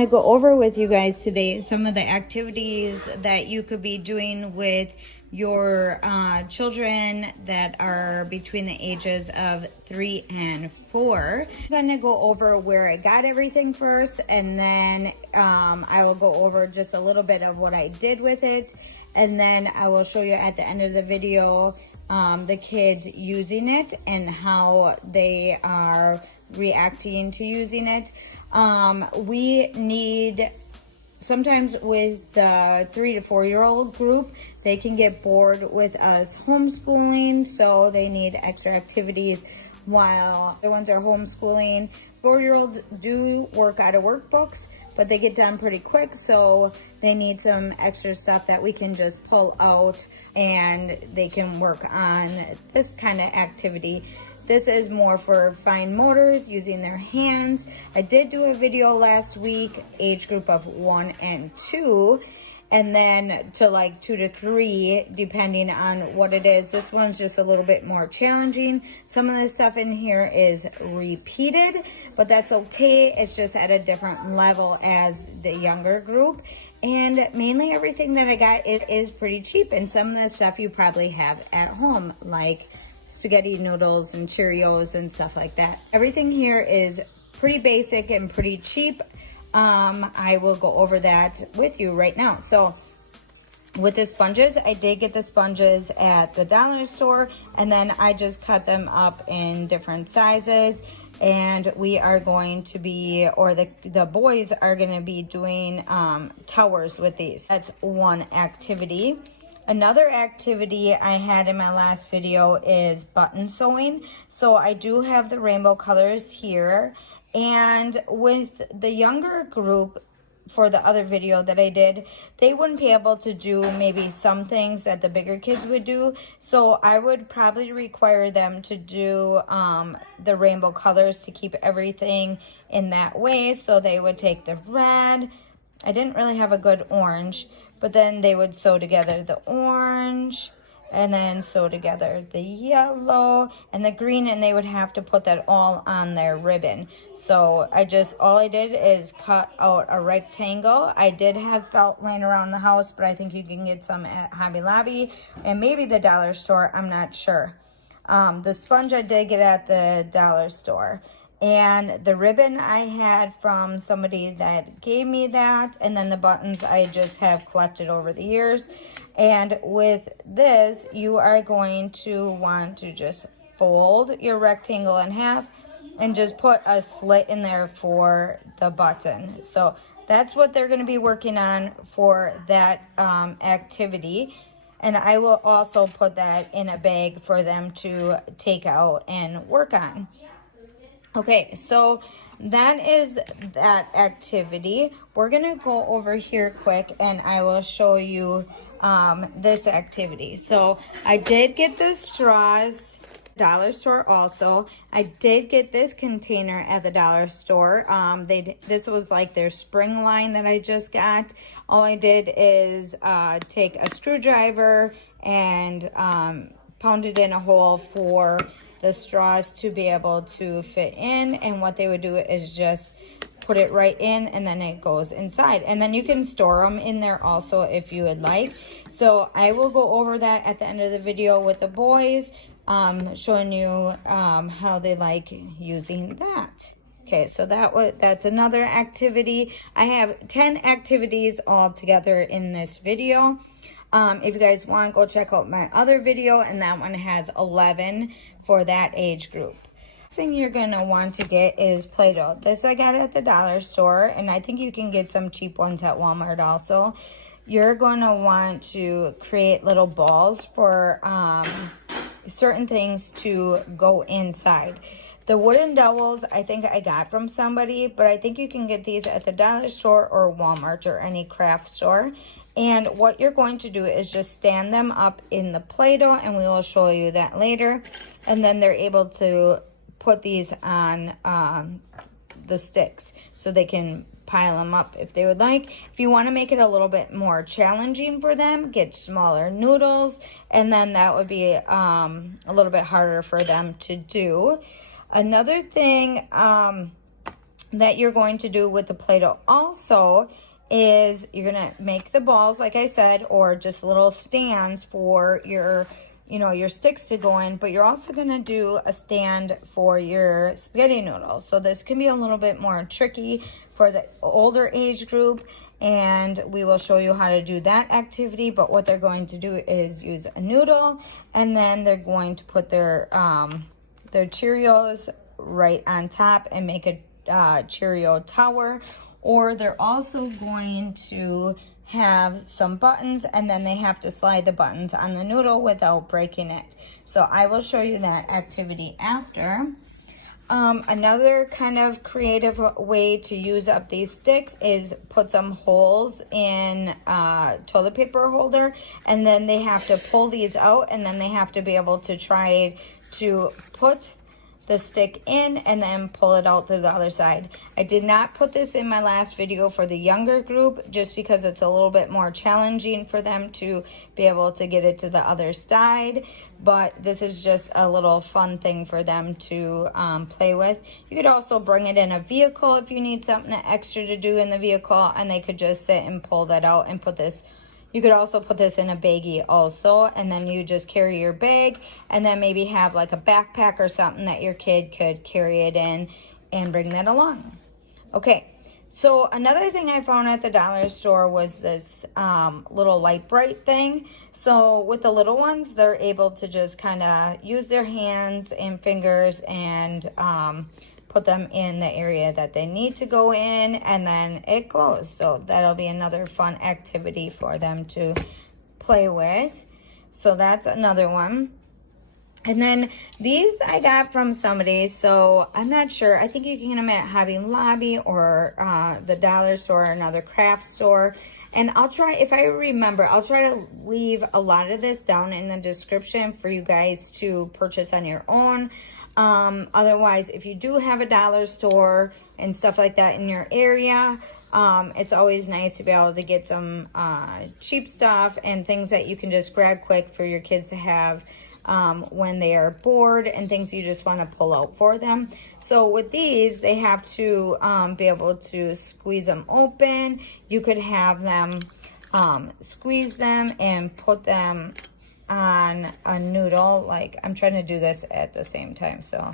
want to go over with you guys today some of the activities that you could be doing with your children that are between the ages of 3 and 4. I'm going to go over where I got everything first, and then I will go over just a little bit of what I did with it, and then I will show you at the end of the video the kids using it and how they are reacting to using it. We need, sometimes with the 3 to 4 year old group, they can get bored with us homeschooling, so they need extra activities while the ones are homeschooling. 4-year-olds do work out of workbooks, but they get done pretty quick, so they need some extra stuff that we can just pull out and they can work on this kind of activity. This is more for fine motors, using their hands. I did do a video last week, age group of 1 and 2, and then to like 2 to 3, depending on what it is. This one's just a little bit more challenging. Some of the stuff in here is repeated, but that's okay. It's just at a different level as the younger group. And mainly everything that I got, it is pretty cheap. And some of the stuff you probably have at home, like spaghetti noodles and Cheerios and stuff like that. Everything here is pretty basic and pretty cheap. I will go over that with you right now. So with the sponges, I did get the sponges at the dollar store, and then I just cut them up in different sizes. And we are going to be, or the boys are going to be doing towers with these. That's one activity. Another activity I had in my last video is button sewing. So I do have the rainbow colors here. And with the younger group, for the other video that I did, they wouldn't be able to do maybe some things that the bigger kids would do. So I would probably require them to do the rainbow colors to keep everything in that way. So they would take the red. I didn't really have a good orange, but then they would sew together the orange and then sew together the yellow and the green, and they would have to put that all on their ribbon. So all I did is cut out a rectangle. I did have felt laying around the house, but I think you can get some at Hobby Lobby and maybe the dollar store, I'm not sure. The sponge I did get at the dollar store. And the ribbon I had from somebody that gave me that. And then the buttons I just have collected over the years. And with this, you are going to want to just fold your rectangle in half and just put a slit in there for the button. So that's what they're going to be working on for that activity. And I will also put that in a bag for them to take out and work on. Okay, so that is that activity. We're going to go over here quick and I will show you this activity. So I did get the straws, dollar store also. I did get this container at the dollar store. This was like their spring line that I just got. All I did is take a screwdriver and pound it in a hole for the straws to be able to fit in, and what they would do is just put it right in and then it goes inside, and then you can store them in there also if you would like. So I will go over that at the end of the video with the boys, showing you how they like using that. Okay, so that's another activity. I have 10 activities all together in this video. If you guys want, go check out my other video, and that one has 11 for that age group. Next thing you're going to want to get is Play-Doh. This I got at the dollar store, and I think you can get some cheap ones at Walmart also. You're going to want to create little balls for certain things to go inside. The wooden dowels, I think I got from somebody, but I think you can get these at the dollar store or Walmart or any craft store. And what you're going to do is just stand them up in the Play-Doh, and we will show you that later. And then they're able to put these on the sticks so they can pile them up if they would like. If you want to make it a little bit more challenging for them, get smaller noodles, and then that would be a little bit harder for them to do. Another thing that you're going to do with the Play-Doh also is you're going to make the balls, like I said, or just little stands for your, your sticks to go in, but you're also going to do a stand for your spaghetti noodles. So this can be a little bit more tricky for the older age group, and we will show you how to do that activity. But what they're going to do is use a noodle, and then they're going to put their Cheerios right on top and make a Cheerio tower, or they're also going to have some buttons, and then they have to slide the buttons on the noodle without breaking it. So I will show you that activity after. Another kind of creative way to use up these sticks is put some holes in toilet paper holder, and then they have to pull these out, and then they have to be able to try to put the stick in and then pull it out through the other side. I did not put this in my last video for the younger group just because it's a little bit more challenging for them to be able to get it to the other side, but this is just a little fun thing for them to play with. You could also bring it in a vehicle if you need something extra to do in the vehicle, and they could just sit and pull that out and put this. You could also put this in a baggie also, and then you just carry your bag, and then maybe have like a backpack or something that your kid could carry it in and bring that along. Okay, so another thing I found at the dollar store was this little light bright thing. So with the little ones, they're able to just kind of use their hands and fingers and put them in the area that they need to go in, and then it glows. So that'll be another fun activity for them to play with. So that's another one. And then these I got from somebody, so I'm not sure. I think you can get them at Hobby Lobby or the dollar store or another craft store. And I'll try, if I remember, I'll try to leave a lot of this down in the description for you guys to purchase on your own. Otherwise, if you do have a dollar store and stuff like that in your area, it's always nice to be able to get some cheap stuff and things that you can just grab quick for your kids to have when they are bored, and things you just want to pull out for them. So with these, they have to be able to squeeze them open. You could have them squeeze them and put them on a noodle. Like, I'm trying to do this at the same time, so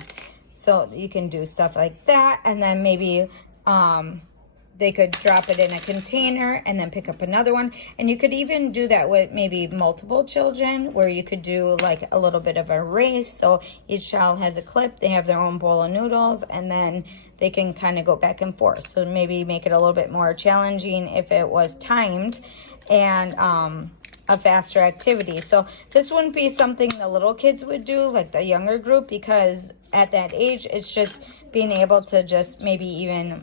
you can do stuff like that, and then maybe they could drop it in a container and then pick up another one. And you could even do that with maybe multiple children, where you could do like a little bit of a race. So each child has a clip, they have their own bowl of noodles, and then they can kind of go back and forth. So maybe make it a little bit more challenging if it was timed, and a faster activity. So this wouldn't be something the little kids would do, like the younger group, because at that age, it's just being able to just maybe even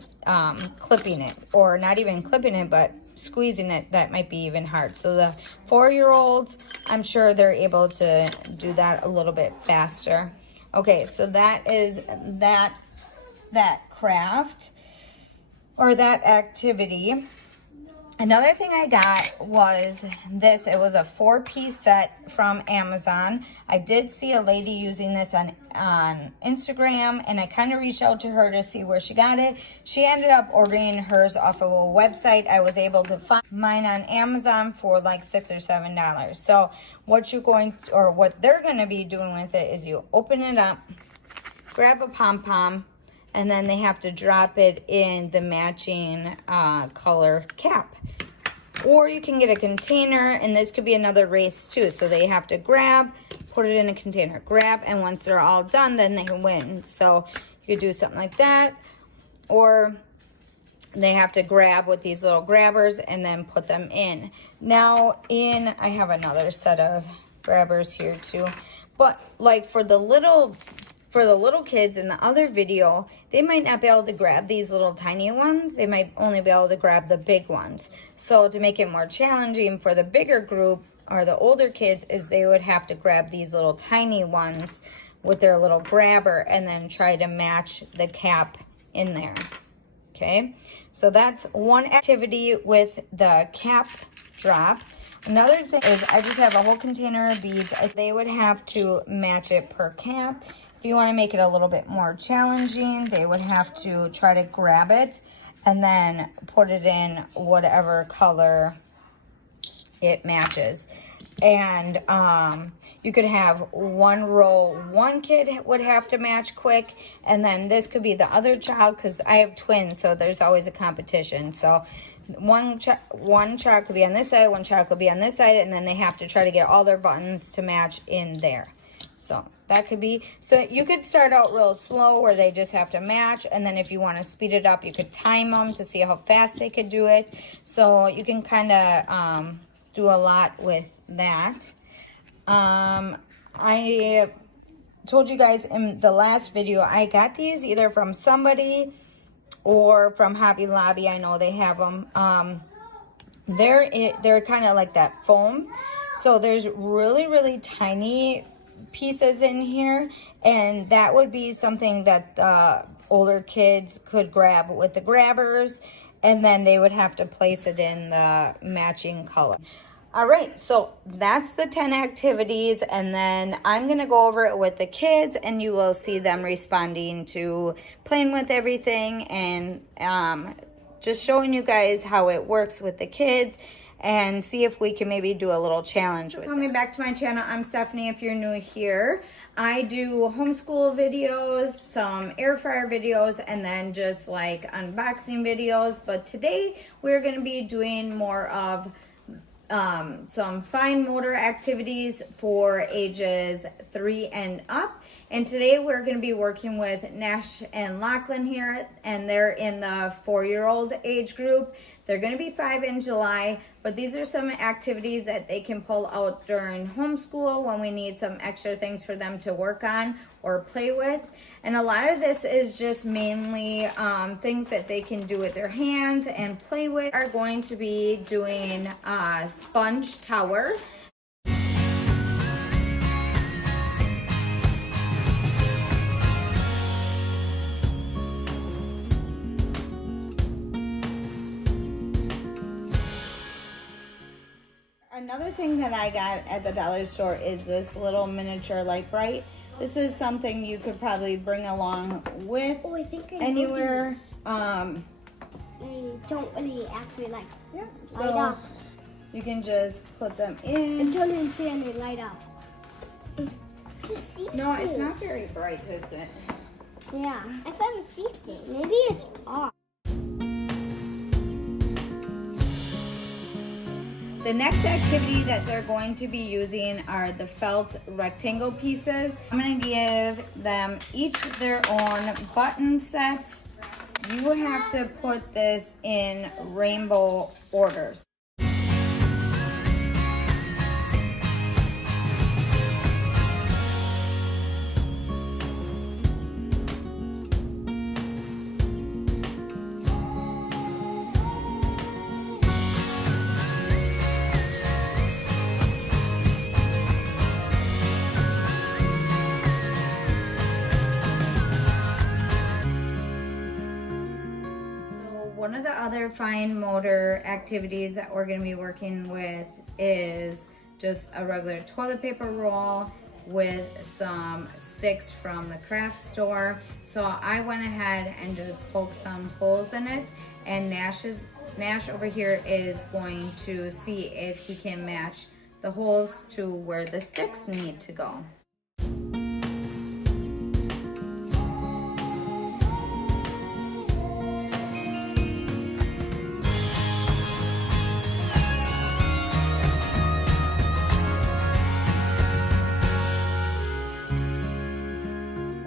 clipping it, or not even clipping it, but squeezing it. That might be even hard. So the 4-year-olds, I'm sure they're able to do that a little bit faster. Okay, so that is that craft or that activity. Another thing I got was this. It was a 4-piece set from Amazon. I did see a lady using this on Instagram, and I kind of reached out to her to see where she got it. She ended up ordering hers off of a website. I was able to find mine on Amazon for like $6 or $7. So what they're going to be doing with it is you open it up, grab a pom-pom, and then they have to drop it in the matching color cap. Or you can get a container, and this could be another race too. So they have to grab, put it in a container, grab, and once they're all done, then they can win. So you could do something like that. Or they have to grab with these little grabbers and then put them in. Now I have another set of grabbers here too. But like for the little kids in the other video, they might not be able to grab these little tiny ones. They might only be able to grab the big ones. So to make it more challenging for the bigger group or the older kids, is they would have to grab these little tiny ones with their little grabber and then try to match the cap in there. Okay, so that's one activity with the cap drop. Another thing is I just have a whole container of beads. They would have to match it per cap. If If you want to make it a little bit more challenging, they would have to try to grab it and then put it in whatever color it matches. And you could have one row one kid would have to match quick, and then this could be the other child, because I have twins, so there's always a competition. So one child could be on this side, one child could be on this side, and then they have to try to get all their buttons to match in there. So that could be, so you could start out real slow where they just have to match, and then if you want to speed it up, you could time them to see how fast they could do it. So you can kind of do a lot with that. I told you guys in the last video, I got these either from somebody or from Hobby Lobby. I know they have them. They're kind of like that foam. So there's really tiny pieces in here, and that would be something that the older kids could grab with the grabbers, and then they would have to place it in the matching color. All right, so that's the 10 activities, and then I'm gonna go over it with the kids, and you will see them responding to playing with everything, and just showing you guys how it works with the kids, and see if we can maybe do a little challenge with it. Coming back to my channel, I'm Stephanie if you're new here. I do homeschool videos, some air fryer videos, and then just like unboxing videos, but today we're gonna be doing more of some fine motor activities for ages 3 and up. And today we're going to be working with Nash and Lachlan here, and they're in the 4-year-old age group. They're going to be 5 in July, but these are some activities that they can pull out during homeschool when we need some extra things for them to work on or play with. And a lot of this is just mainly things that they can do with their hands and play with. Are going to be doing a sponge tower. Another thing that I got at the dollar store is this little miniature light bright. This is something you could probably bring along with anywhere. They don't really actually light So up. you can just put them in. I don't even see any light up. No, it's not very bright, is it? Yeah, I found a see thing. Maybe it's off. The next activity that they're going to be using are the felt rectangle pieces. I'm going to give them each their own button set. You have to put this in rainbow orders. One of the other fine motor activities that we're going to be working with is just a regular toilet paper roll with some sticks from the craft store. So I went ahead and just poked some holes in it, and Nash over here is going to see if he can match the holes to where the sticks need to go.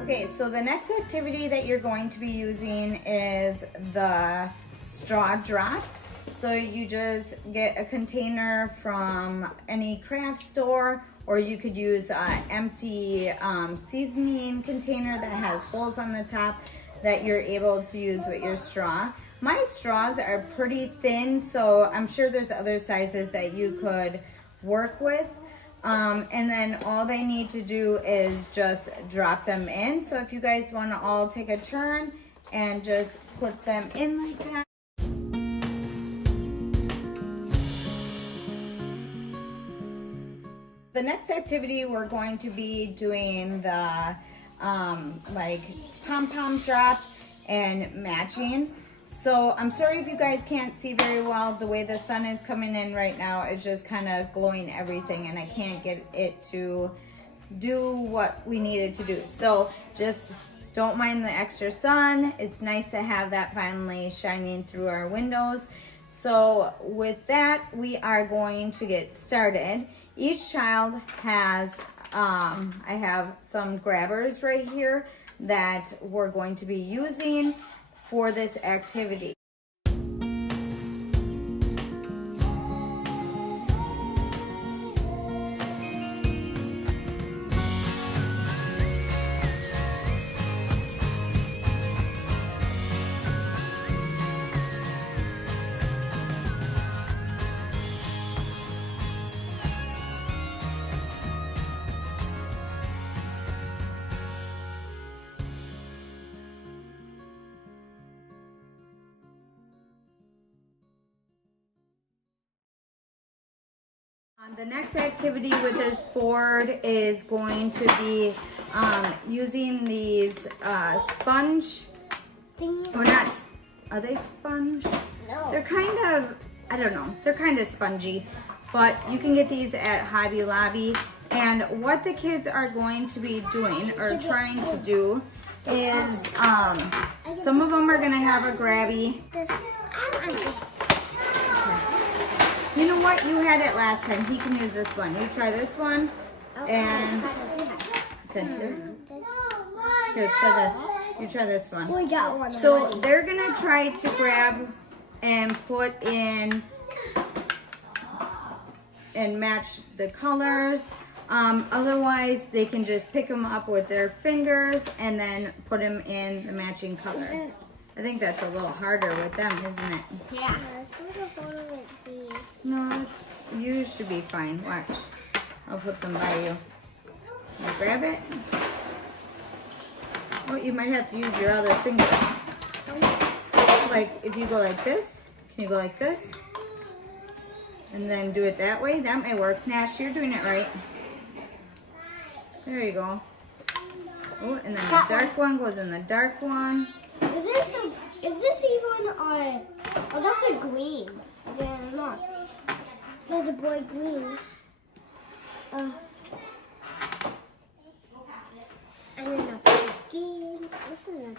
Okay, so the next activity that you're going to be using is the straw drop. So you just get a container from any craft store, or you could use an empty seasoning container that has holes on the top that you're able to use with your straw. My straws are pretty thin, so I'm sure there's other sizes that you could work with. And then all they need to do is just drop them in. So if you guys want to all take a turn and just put them in like that. The next activity, we're going to be doing the like pom-pom drop and matching. So I'm sorry if you guys can't see very well. The way the sun is coming in right now, it's just kind of glowing everything, and I can't get it to do what we needed to do. So just don't mind the extra sun. It's nice to have that finally shining through our windows. So with that, we are going to get started. Each child has, I have some grabbers right here that we're going to be using for this activity. The next activity with this board is going to be using these sponge, or not, are they sponge? No. They're kind of, I don't know, they're kind of spongy, but you can get these at Hobby Lobby. And what the kids are going to be doing, or trying to do, is some of them are going to have a grabby. You know what? You had it last time. He can use this one. You try this one. And okay, here, try this. You try this one. We got one. So they're gonna try to grab and put in and match the colors. Otherwise, they can just pick them up with their fingers and then put them in the matching colors. I think that's a little harder with them, isn't it? Yeah. No, you should be fine. Watch. I'll put some by you. You grab it. Oh, you might have to use your other finger. Like if you go like this, can you go like this? And then do it that way. That may work. Nash, you're doing it right. There you go. Oh, and then the dark one goes in the dark one. Is this even on? Oh, that's a green. Yeah, look. There's a bright green. And then a bright green. This is a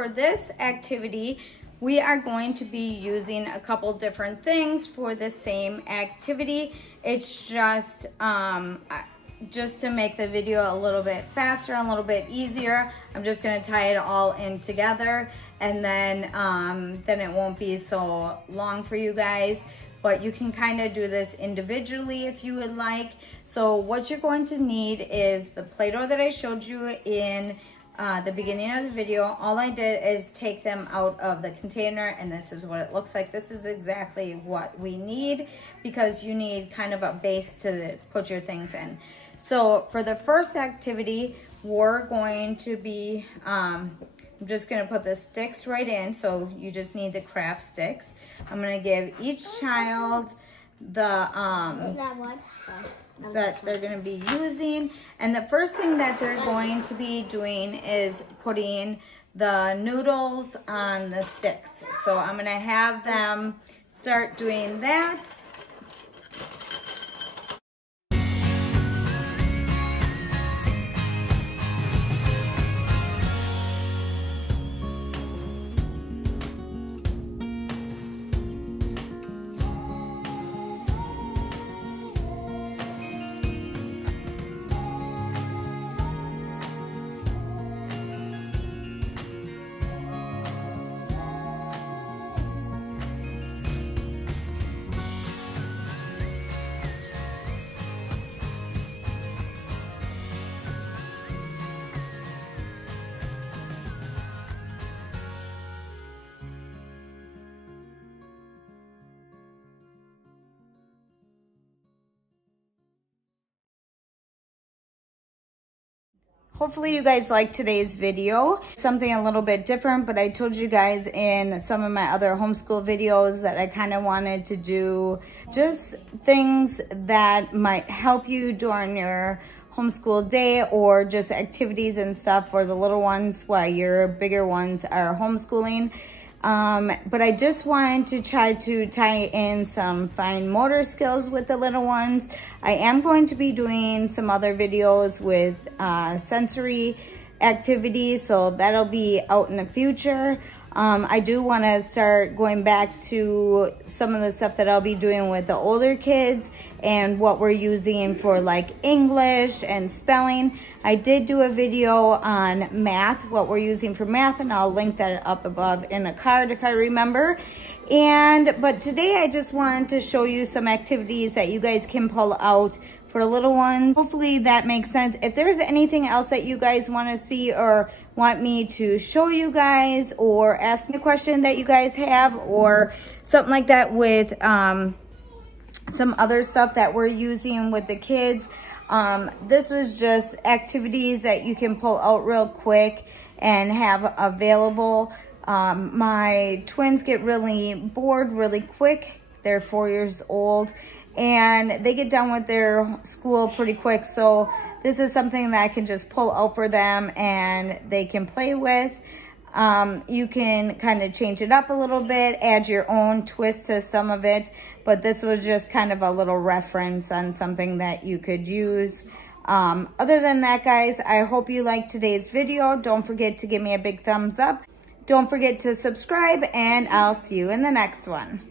for this activity, we are going to be using a couple different things for the same activity. It's just to make the video a little bit faster and a little bit easier. I'm just going to tie it all in together, and then it won't be so long for you guys. But you can kind of do this individually if you would like. So what you're going to need is the Play-Doh that I showed you in the beginning of the video. All I did is take them out of the container, and this is what it looks like. This is exactly what we need, because you need kind of a base to put your things in. So for the first activity, we're going to be, I'm just going to put the sticks right in. So you just need the craft sticks. I'm going to give each child the that they're going to be using, and the first thing that they're going to be doing is putting the noodles on the sticks. So I'm going to have them start doing that. Hopefully you guys liked today's video. Something a little bit different, but I told you guys in some of my other homeschool videos that I kind of wanted to do just things that might help you during your homeschool day, or just activities and stuff for the little ones while your bigger ones are homeschooling. But I just wanted to try to tie in some fine motor skills with the little ones. I am going to be doing some other videos with sensory activities, so that'll be out in the future. I do want to start going back to some of the stuff that I'll be doing with the older kids and what we're using for like English and spelling. I did do a video on math, what we're using for math, and I'll link that up above in a card if I remember. But today I just wanted to show you some activities that you guys can pull out for little ones. Hopefully that makes sense. If there's anything else that you guys want to see or want me to show you guys, or ask me a question that you guys have, or something like that with some other stuff that we're using with the kids. This was just activities that you can pull out real quick and have available. My twins get really bored really quick. They're 4 years old and they get done with their school pretty quick. So this is something that I can just pull out for them and they can play with. You can kind of change it up a little bit, add your own twist to some of it, but this was just kind of a little reference on something that you could use. Other than that, guys, I hope you liked today's video. Don't forget to give me a big thumbs up. Don't forget to subscribe, and I'll see you in the next one.